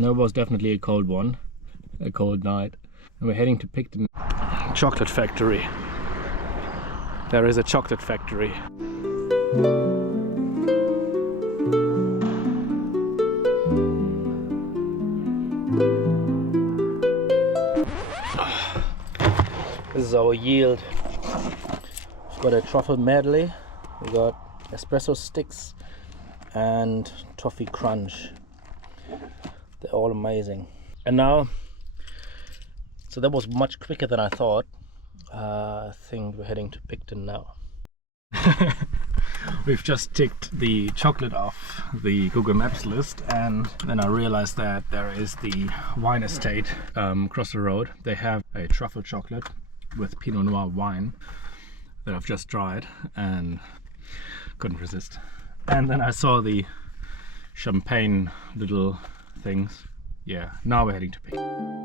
That was definitely a cold one, a cold night. And we're heading to Picton. Chocolate factory. There is a chocolate factory. This is our yield. We've got a truffle medley, we got espresso sticks and toffee crunch. They're all amazing. And now, so that was much quicker than I thought. I think we're heading to Picton now. We've just ticked the chocolate off the Google Maps list, and then I realized that there is the wine estate across the road. They have a truffle chocolate with Pinot Noir wine that I've just tried and couldn't resist. And then I saw the champagne little things. Yeah, now we're heading to Picton.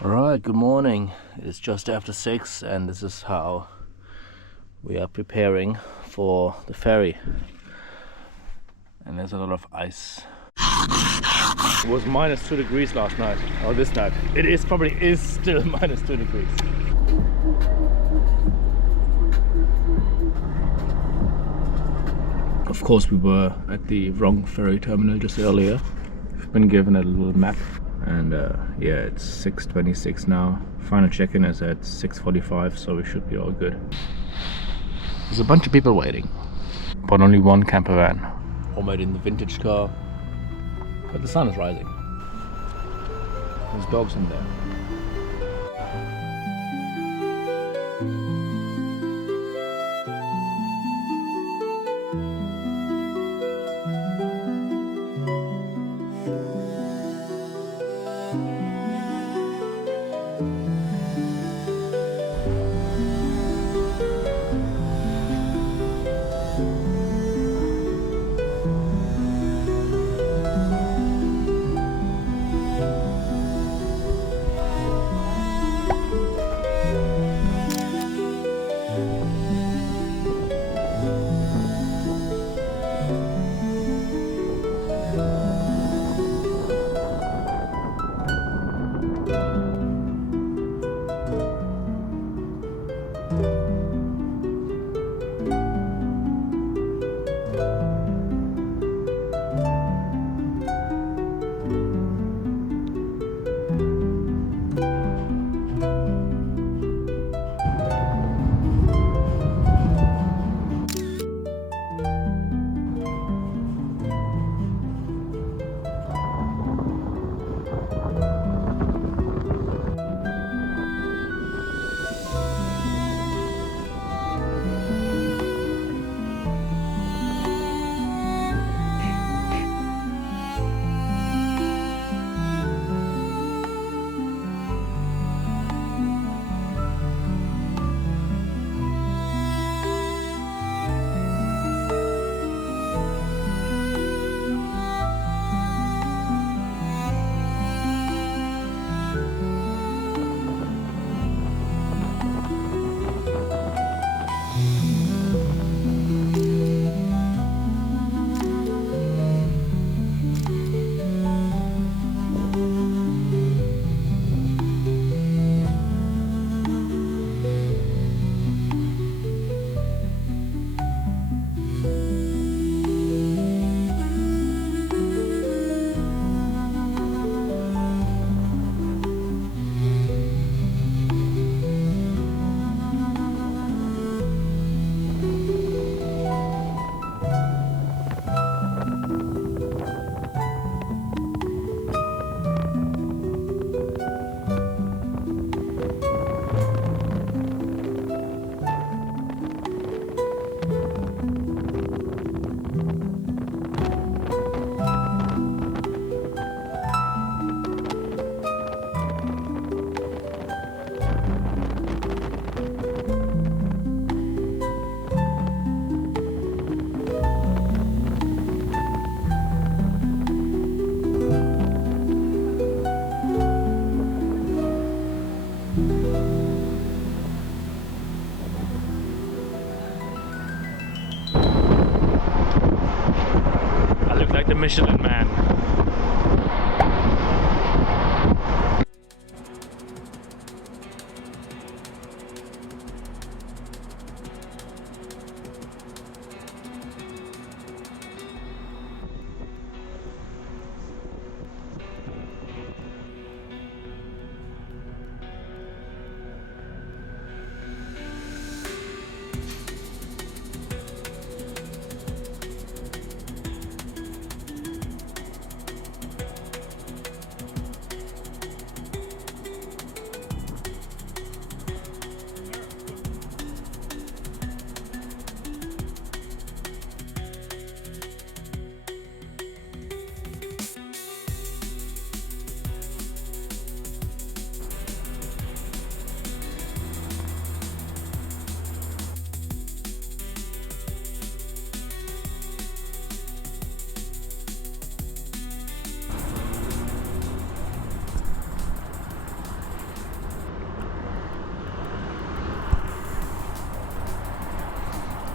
Alright, good morning. It's just after 6 and this is how we are preparing for the ferry. And there's a lot of ice. It was -2 degrees last night, or this night. It is probably still -2 degrees. Of course we were at the wrong ferry terminal just earlier. We've been given a little map. And yeah, it's 6:26 now. Final check-in is at 6:45, so we should be all good. There's a bunch of people waiting, but only one camper van. All made in the vintage car. But the sun is rising. There's dogs in there. Michelin Man.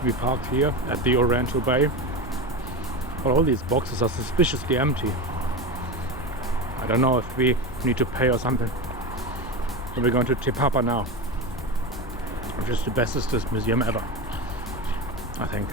We parked here at the Oriental Bay, but all these boxes are suspiciously empty. I don't know if we need to pay or something. So we're going to Te Papa now, which is the bestest museum ever, I think.